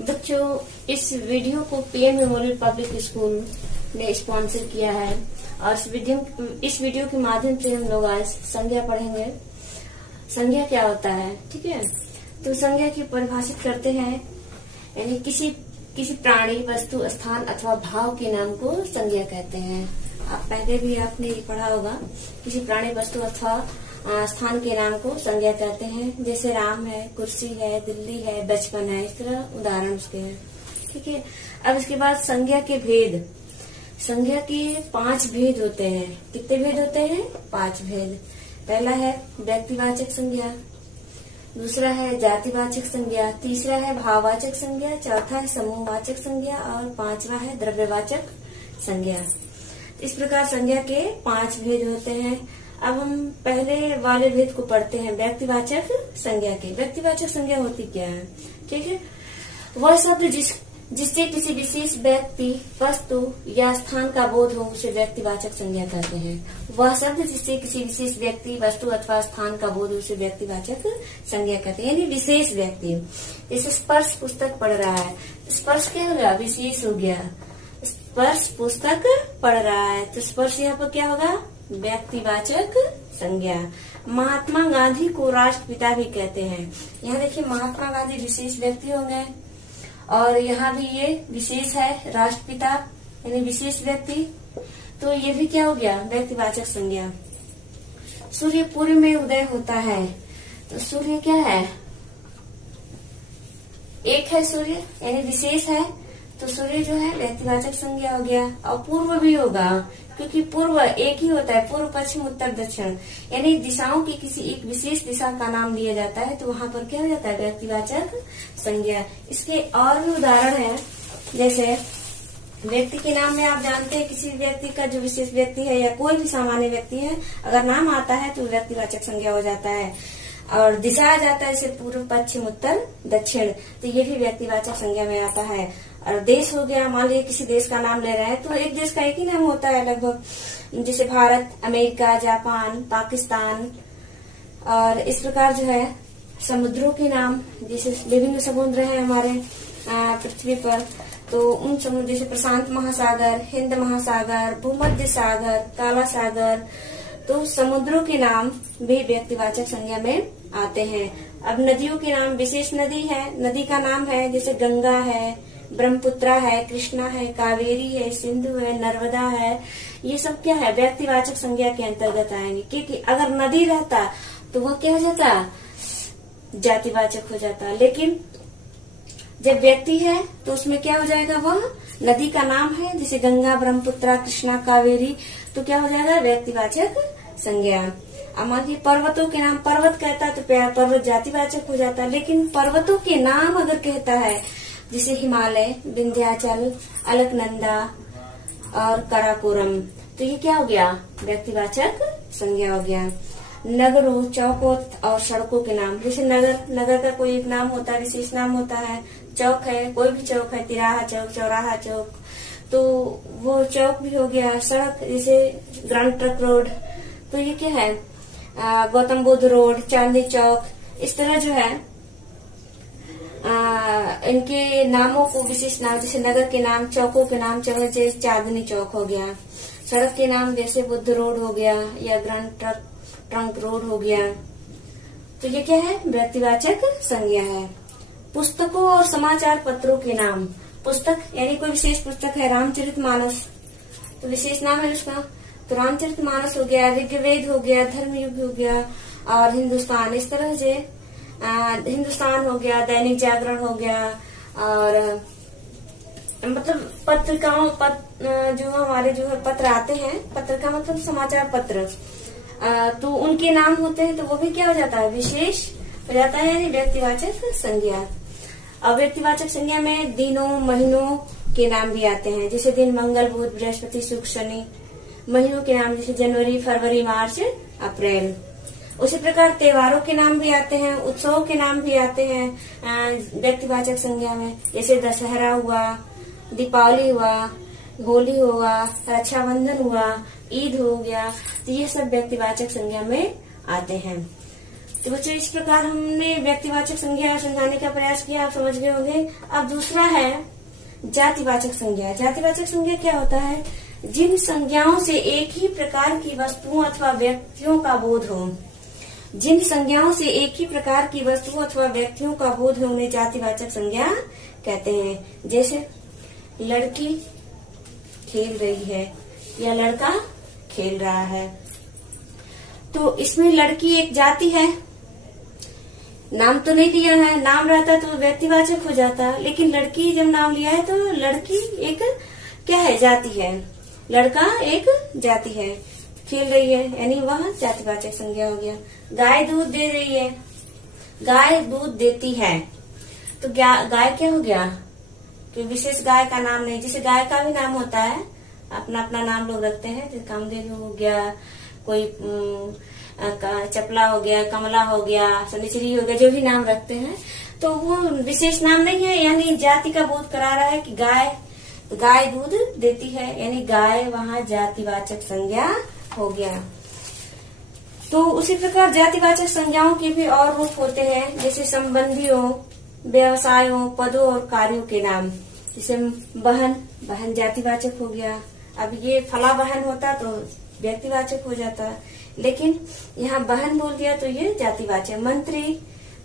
बच्चों, इस वीडियो को पीएम मेमोरियल पब्लिक स्कूल ने स्पॉन्सर किया है और इस वीडियो के माध्यम से हम लोग आज संज्ञा पढ़ेंगे। संज्ञा क्या होता है, ठीक है। तो संज्ञा की परिभाषित करते हैं, यानी किसी प्राणी, वस्तु, स्थान अथवा भाव के नाम को संज्ञा कहते हैं। आप पहले भी आपने पढ़ा होगा, किसी प्राणी, वस्तु अथवा स्थान के नाम को संज्ञा कहते हैं। जैसे राम है, कुर्सी है, दिल्ली है, बचपन है, इस तरह उदाहरण उसके हैं, ठीक है। अब इसके बाद संज्ञा के भेद। संज्ञा के 5 भेद होते हैं। कितने भेद होते हैं? 5 भेद। पहला है व्यक्तिवाचक संज्ञा, दूसरा है जातिवाचक संज्ञा, तीसरा है भाववाचक संज्ञा, चौथा है समूहवाचक संज्ञा और 5वां है द्रव्यवाचक संज्ञा। इस प्रकार संज्ञा के 5 भेद होते हैं। अब हम पहले वाले भेद को पढ़ते हैं, व्यक्तिवाचक संज्ञा के। व्यक्तिवाचक संज्ञा होती क्या है, ठीक है। वह शब्द जिससे किसी विशेष व्यक्ति, वस्तु या स्थान का बोध हो, उसे व्यक्तिवाचक संज्ञा कहते हैं। वह शब्द जिससे किसी विशेष व्यक्ति, वस्तु अथवा स्थान का बोध हो, उसे व्यक्तिवाचक संज्ञा कहते हैं, यानी विशेष व्यक्ति। जैसे स्पर्श पुस्तक पढ़ रहा है, स्पर्श क्या हो गया? विशेष हो गया। स्पर्श पुस्तक पढ़ रहा है, तो स्पर्श यहाँ पर क्या होगा? व्यक्तिवाचक संज्ञा। महात्मा गांधी को राष्ट्रपिता भी कहते हैं। यहाँ देखिए, महात्मा गांधी विशेष व्यक्ति हो गए और यहाँ भी ये विशेष है, राष्ट्रपिता यानी विशेष व्यक्ति, तो ये भी क्या हो गया? व्यक्तिवाचक संज्ञा। सूर्य पूर्व में उदय होता है, तो सूर्य क्या है? एक है सूर्य, यानी विशेष है, तो सूर्य जो है व्यक्तिवाचक संज्ञा हो गया। और पूर्व भी होगा, क्योंकि पूर्व एक ही होता है, पूर्व, पश्चिम, उत्तर, दक्षिण, यानी दिशाओं की किसी एक विशेष दिशा का नाम लिया जाता है, तो वहाँ पर क्या हो जाता है? व्यक्तिवाचक संज्ञा। इसके और भी उदाहरण है, जैसे व्यक्ति के नाम में आप जानते हैं, किसी व्यक्ति का जो विशेष व्यक्ति है या कोई भी सामान्य व्यक्ति है, अगर नाम आता है तो व्यक्तिवाचक संज्ञा हो जाता है। और दिशा आ जाता है, जैसे पूर्व, पश्चिम, उत्तर, दक्षिण, तो ये भी व्यक्तिवाचक संज्ञा में आता है। और देश हो गया, मान लीजिए किसी देश का नाम ले रहे हैं, तो एक देश का एक ही नाम होता है लगभग, जैसे भारत, अमेरिका, जापान, पाकिस्तान। और इस प्रकार जो है समुद्रों के नाम, जैसे विभिन्न समुद्र हैं हमारे पृथ्वी पर, तो उन समुद्र जैसे प्रशांत महासागर, हिंद महासागर, भूमध्य सागर, काला सागर, तो समुद्रों के नाम भी व्यक्तिवाचक संज्ञा में आते हैं। अब नदियों के नाम, विशेष नदी है, नदी का नाम है, जैसे गंगा है, ब्रह्मपुत्रा है, कृष्णा है, कावेरी है, सिंधु है, नर्मदा है, ये सब क्या है? व्यक्तिवाचक संज्ञा के अंतर्गत आएंगे। क्योंकि अगर नदी रहता तो वह क्या हो जाता? जातिवाचक हो जाता। लेकिन जब व्यक्ति है तो उसमें क्या हो जाएगा? वह नदी का नाम है, जैसे गंगा, ब्रह्मपुत्रा, कृष्णा, कावेरी, तो क्या हो जाएगा? व्यक्तिवाचक संज्ञा। अब मान लीजिए पर्वतों के नाम, पर्वत कहता तो पर्वत जातिवाचक हो जाता। लेकिन पर्वतों के नाम अगर कहता है, जैसे हिमालय, विंध्याचल, अलकनंदा और काराकोरम, तो ये क्या हो गया? व्यक्तिवाचक संज्ञा हो गया। नगरों, चौकों और सड़कों के नाम, जैसे नगर का कोई एक नाम होता है, विशेष नाम होता है। चौक है, कोई भी चौक है, तिराहा चौक, चौराहा चौक, तो वो चौक भी हो गया। सड़क जैसे ग्रैंड ट्रक रोड, तो ये क्या है? गौतम बुद्ध रोड, चांदनी चौक, इस तरह जो है इनके नामों को विशेष नाम, जैसे नगर के नाम, चौकों के नाम, जैसे चांदनी चौक हो गया। सड़क के नाम जैसे बुद्ध रोड हो गया या ग्रैंड ट्रंक रोड हो गया, तो ये क्या है? व्यक्तिवाचक संज्ञा है। पुस्तकों और समाचार पत्रों के नाम, पुस्तक यानी कोई विशेष पुस्तक है, रामचरितमानस, तो विशेष नाम है उसका, तो रामचरितमानस हो गया, ऋग्वेद हो गया, धर्मयुग हो गया और हिंदुस्तान, इस तरह से हिंदुस्तान हो गया, दैनिक जागरण हो गया। और मतलब पत्रिकाओं जो हमारे जो है पत्र आते हैं, पत्र का मतलब समाचार पत्र, तो उनके नाम होते हैं, तो वो भी क्या हो जाता है? विशेष हो जाता है, यानी व्यक्तिवाचक संज्ञा। अब व्यक्तिवाचक संज्ञा में दिनों, महीनों के नाम भी आते हैं, जैसे दिन मंगल, बुध, बृहस्पति, शुक्र, शनि। महीनों के नाम जैसे जनवरी, फरवरी, मार्च, अप्रैल। उसी प्रकार त्योहारों के नाम भी आते हैं, उत्सवों के नाम भी आते हैं व्यक्तिवाचक संज्ञा में, जैसे दशहरा हुआ, दीपावली हुआ, होली हुआ, रक्षाबंधन हुआ, ईद हो गया, तो ये सब व्यक्तिवाचक संज्ञा में आते हैं। तो तो बच्चों इस प्रकार हमने व्यक्तिवाचक संज्ञा समझाने का प्रयास किया, आप समझ गए होंगे। अब दूसरा है जातिवाचक संज्ञा। जातिवाचक संज्ञा क्या होता है? जिन संज्ञाओं से एक ही प्रकार की वस्तुओं अथवा व्यक्तियों का बोध हो, जिन संज्ञाओं से एक ही प्रकार की वस्तुओं अथवा व्यक्तियों का बोध हो, उन्हें जातिवाचक संज्ञा कहते हैं। जैसे लड़की खेल रही है या लड़का खेल रहा है, तो इसमें लड़की एक जाति है, नाम तो नहीं दिया है, नाम रहता तो व्यक्तिवाचक हो जाता, लेकिन लड़की जब नाम लिया है तो लड़की एक क्या है? जाति है। लड़का एक जाति है, खेल रही है, यानी वह जातिवाचक संज्ञा हो गया। गाय दूध दे रही है, गाय दूध देती है, तो गाय क्या हो गया? कि विशेष गाय का नाम नहीं, जैसे गाय का भी नाम होता है, अपना अपना नाम लोग रखते हैं, जैसे कामधेनु हो गया, कोई चपला हो गया, कमला हो गया, शनिचरी हो गया, जो भी नाम रखते हैं, तो वो विशेष नाम नहीं है, यानी जाति का बोध करा रहा है कि गाय दूध देती है, यानी गाय वहाँ जातिवाचक संज्ञा हो गया। तो उसी प्रकार जातिवाचक संज्ञाओं के भी और रूप होते हैं, जैसे संबंधियों, व्यवसायों, पदों और कार्यों के नाम। जैसे बहन जातिवाचक हो गया। अब ये फला बहन होता तो व्यक्तिवाचक हो जाता, लेकिन यहाँ बहन बोल दिया तो ये जातिवाचक।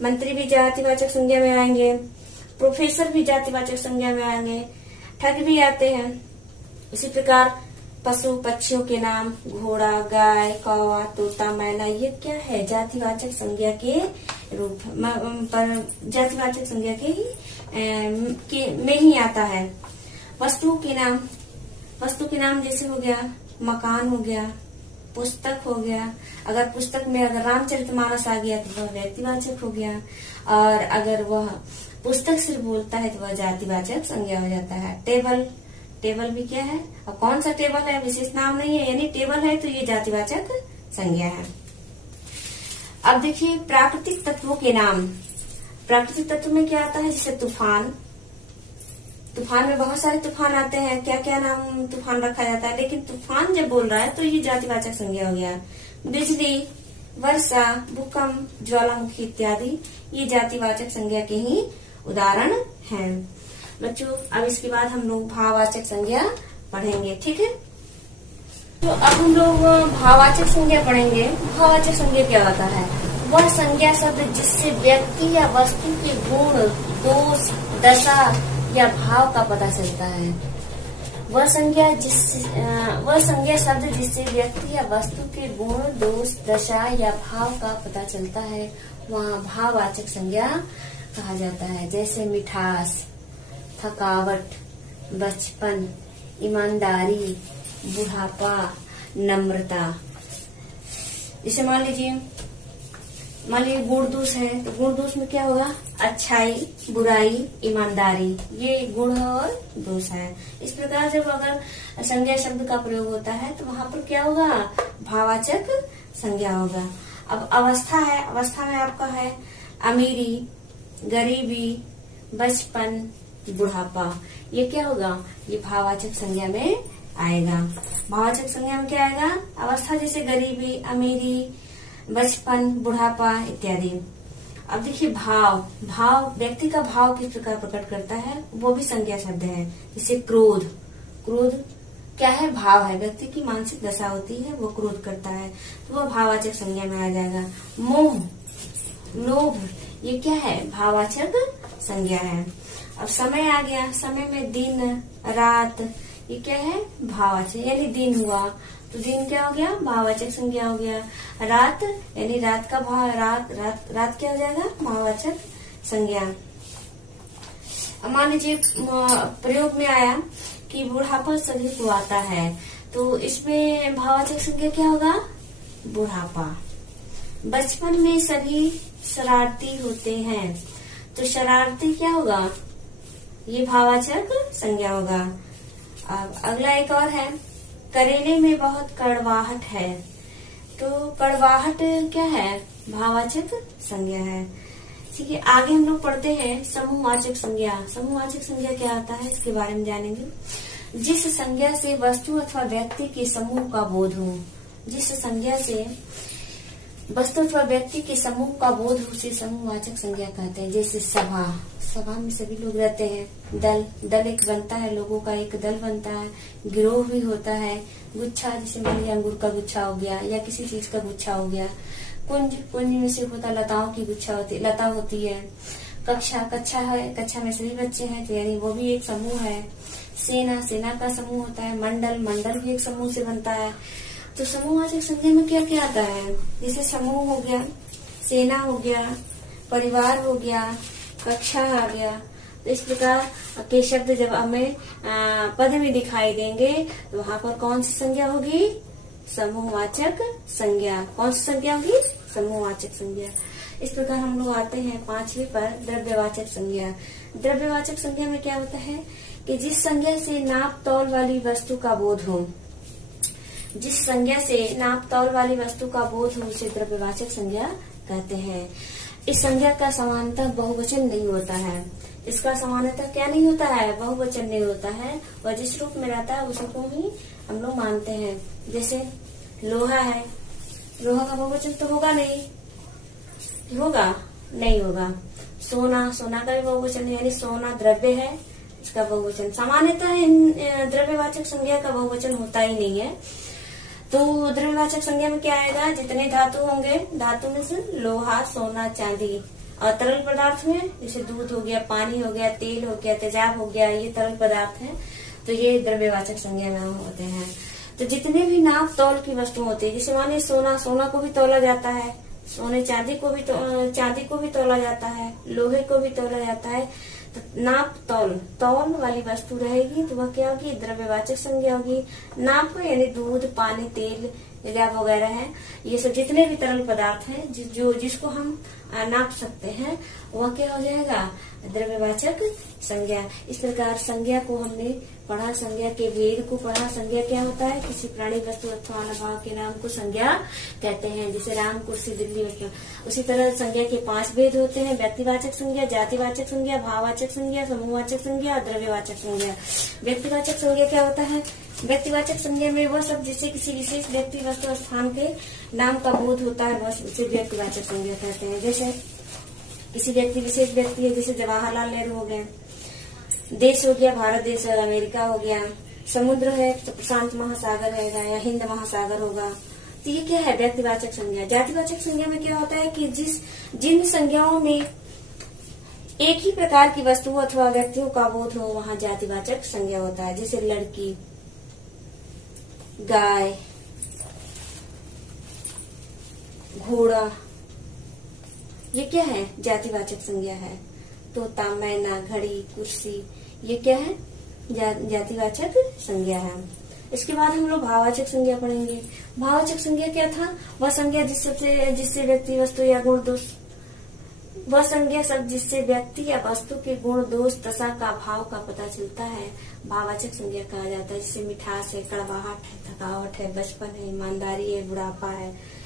मंत्री भी जातिवाचक संज्ञा में आएंगे, प्रोफेसर भी जातिवाचक संज्ञा में आएंगे, ठग भी आते हैं। इसी प्रकार पशु पक्षियों के नाम, घोड़ा, गाय, कौवा, तोता, मैना, ये क्या है? जातिवाचक संज्ञा के रूप पर जातिवाचक संज्ञा के में ही आता है। वस्तुओं के नाम जैसे हो गया मकान, हो गया पुस्तक, हो गया। अगर पुस्तक में अगर रामचरितमानस आ गया तो वह व्यक्तिवाचक हो गया, और अगर वह पुस्तक सिर्फ बोलता है तो वह जातिवाचक संज्ञा हो जाता है। टेबल भी क्या है? और कौन सा टेबल है? विशेष नाम नहीं है, यानी टेबल है तो ये जातिवाचक संज्ञा है। अब देखिए प्राकृतिक तत्वों के नाम। प्राकृतिक तत्व में क्या आता है? जैसे तूफान में बहुत सारे तूफान आते हैं, क्या क्या नाम तूफान रखा जाता है, लेकिन तूफान जब बोल रहा है तो ये जातिवाचक संज्ञा हो गया। बिजली, वर्षा, भूकंप, ज्वालामुखी इत्यादि ये जातिवाचक संज्ञा के ही उदाहरण हैं। बच्चों अब इसके बाद हम लोग भाववाचक संज्ञा पढ़ेंगे, ठीक है? तो अब हम लोग भाववाचक संज्ञा पढ़ेंगे। भाववाचक संज्ञा क्या होता है? वह संज्ञा शब्द जिससे व्यक्ति या वस्तु के गुण, दोष, दशा या भाव का पता चलता है। वह संज्ञा शब्द जिससे व्यक्ति या वस्तु के गुण, दोष, दशा या भाव का पता चलता है, वहाँ भाववाचक संज्ञा कहा जाता है। जैसे मिठास, थकावट, बचपन, ईमानदारी, बुढ़ापा, नम्रता। जैसे मान लीजिए गुण दोष है, तो गुण दोष में क्या होगा? अच्छाई, बुराई, ईमानदारी, ये गुण और दोष है। इस प्रकार जब अगर संज्ञा शब्द का प्रयोग होता है तो वहाँ पर क्या होगा? भाववाचक संज्ञा होगा। अब अवस्था है, अवस्था में आपका है अमीरी, गरीबी, बचपन, बुढ़ापा, ये क्या होगा? ये भाववाचक संज्ञा में आएगा। भाववाचक संज्ञा में क्या आएगा? अवस्था जैसे गरीबी, अमीरी, बचपन, बुढ़ापा इत्यादि। अब देखिए भाव व्यक्ति का भाव किस प्रकार प्रकट करता है, वो भी संज्ञा शब्द है। जैसे क्रोध क्या है? भाव है, व्यक्ति की मानसिक दशा होती है, वो क्रोध करता है तो वह भाववाचक संज्ञा में आ जाएगा। मोह, लोभ, ये क्या है? भाववाचक संज्ञा है। अब समय आ गया, समय में दिन, रात, ये क्या है? भाववाचक, यानी दिन हुआ तो दिन क्या हो गया? भाववाचक संज्ञा हो गया। रात यानी रात का भाव, रात क्या हो जाएगा? भाववाचक संज्ञा। मान लीजिए प्रयोग में आया कि बुढ़ापा सभी को आता है, तो इसमें भाववाचक संज्ञा क्या होगा? बुढ़ापा। बचपन में सभी शरारती होते हैं, तो शरारती क्या होगा? ये भाववाचक संज्ञा होगा। अब अगला एक और है, करेले में बहुत कड़वाहट है, तो कड़वाहट क्या है? भाववाचक संज्ञा है। ठीक है, आगे हम लोग पढ़ते हैं समूहवाचक संज्ञा। समूहवाचक संज्ञा क्या होता है, इसके बारे में जानेंगे। जिस संज्ञा से वस्तु अथवा व्यक्ति के समूह का बोध हो, जिस संज्ञा से वस्तु अथवा व्यक्ति के समूह का बोध उसे समूहवाचक संज्ञा कहते हैं। जैसे सभा, सभा में सभी लोग रहते हैं। दल, दल एक बनता है, लोगों का एक दल बनता है। गिरोह भी होता है। गुच्छा, जैसे मान लीजिए अंगूर का गुच्छा हो गया या किसी चीज का गुच्छा हो गया। कुंज, कुंज में से होता लताओं की गुच्छा होती, लता होती है। कक्षा, कक्षा है, कक्षा में सभी बच्चे हैं तो यानी वो भी एक समूह है। सेना, सेना का समूह होता है। मंडल, मंडल भी एक समूह से बनता है। तो समूहवाचक संज्ञा में क्या क्या आता है? जैसे समूह हो गया, सेना हो गया, परिवार हो गया, कक्षा आ गया। तो इस प्रकार के शब्द जब हमें पद में दिखाई देंगे तो वहाँ पर कौन सी संज्ञा होगी? समूहवाचक संज्ञा। कौन सी संज्ञा होगी? समूहवाचक संज्ञा। इस प्रकार हम लोग आते हैं 5वीं पर, द्रव्यवाचक संज्ञा। द्रव्यवाचक संज्ञा में क्या होता है कि जिस संज्ञा से नाप तौल वाली वस्तु का बोध हो, जिस संज्ञा से नाप तौल वाली वस्तु का बोध हो उसे द्रव्यवाचक संज्ञा कहते हैं। इस संज्ञा का समानतः बहुवचन नहीं होता है। इसका समानतः क्या नहीं होता है? बहुवचन नहीं होता है। वह जिस रूप में रहता है उसी को ही हम लोग मानते हैं। जैसे लोहा है, लोहा का बहुवचन तो होगा नहीं, होगा नहीं होगा। सोना, सोना का भी बहुवचन है, यानी सोना द्रव्य है, इसका बहुवचन। सामान्यतः इन द्रव्यवाचक संज्ञा का बहुवचन होता ही नहीं है। तो द्रव्यवाचक संज्ञा में क्या आएगा? जितने धातु होंगे, धातु में से लोहा, सोना, चांदी। और तरल पदार्थ में जैसे दूध हो गया, पानी हो गया, तेल हो गया, तेजाब हो गया, ये तरल पदार्थ है। तो ये द्रव्यवाचक संज्ञा में होते हैं। तो जितने भी नाप तौल की वस्तु होती है, जैसे मानिए सोना, सोना को भी तौला जाता है। सोने, चांदी को भी चांदी को भी तौला जाता है। लोहे को भी तौला जाता है। तो नाप तौल, तौल वाली वस्तु रहेगी तो वह क्या होगी? द्रव्यवाचक संज्ञा होगी। नाप यानी दूध, पानी, तेल, तेजाब वगैरह है, ये सब जितने भी तरल पदार्थ हैं जो जिसको हम नाप सकते हैं वह क्या हो जाएगा? द्रव्यवाचक संज्ञा। इस प्रकार संज्ञा को हमने पढ़ा, संज्ञा के भेद को पढ़ा। संज्ञा क्या होता है? किसी प्राणी, वस्तु अथवा अनुभाव के नाम को संज्ञा कहते हैं। जैसे राम, कुर्सी, दिल्ली, वस्तु। उसी तरह संज्ञा के 5 भेद होते हैं: व्यक्तिवाचक संज्ञा, जातिवाचक संज्ञा, भाववाचक संज्ञा, समूहवाचक संज्ञा और द्रव्यवाचक संज्ञा। व्यक्तिवाचक संज्ञा क्या होता है? व्यक्तिवाचक संज्ञा में वह सब जिससे किसी विशेष व्यक्ति, वस्तु, स्थान के नाम का बोध होता है, वह उसे व्यक्तिवाचक संज्ञा कहते हैं। जैसे किसी व्यक्ति, विशेष व्यक्ति है, जैसे जवाहरलाल नेहरू हो गए। देश हो गया भारत देश और अमेरिका हो गया। समुद्र है तो प्रशांत महासागर है या हिंद महासागर होगा। तो ये क्या है? व्यक्तिवाचक संज्ञा। जातिवाचक संज्ञा में क्या होता है कि जिन संज्ञाओं में एक ही प्रकार की वस्तु अथवा व्यक्तियों का बोध हो वहाँ जातिवाचक संज्ञा होता है। जैसे लड़की, गाय, घोड़ा, ये क्या है? जातिवाचक संज्ञा है। तोता, मैना, घड़ी, कुर्सी, ये क्या है? जातिवाचक संज्ञा है। इसके बाद हम लोग भाववाचक संज्ञा पढ़ेंगे। भाववाचक संज्ञा क्या था? वह संज्ञा जिससे व्यक्ति, वस्तु या गुण दोष, वह संज्ञा शब्द जिससे व्यक्ति या वस्तु के गुण, दोष, दशा का, भाव का पता चलता है, भाववाचक संज्ञा कहा जाता है। जैसे मिठास है, कड़वाहट है, थकावट है, बचपन है, ईमानदारी है, बुढ़ापा है।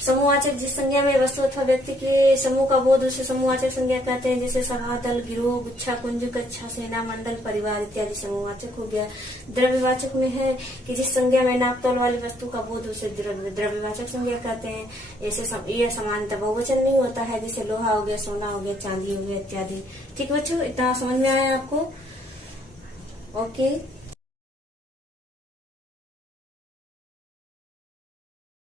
समूहवाचक जिस संज्ञा में वस्तु अथवा व्यक्ति के समूह का बोध उसे समूहवाचक संज्ञा कहते हैं। जैसे सभा, दल, गिरोह, गुच्छा, कुंज, कक्षा, सेना, मंडल, परिवार इत्यादि समूहवाचक हो गया। द्रव्यवाचक में है कि जिस संज्ञा में नाप तौल वाली वस्तु का बोध उसे द्रव्यवाचक संज्ञा कहते हैं। ऐसे यह समानता बहुवचन नहीं होता है। जैसे लोहा हो गया, सोना हो गया, चांदी हो गया इत्यादि। ठीक बच्चों, इतना समझ में आया आपको? ओके।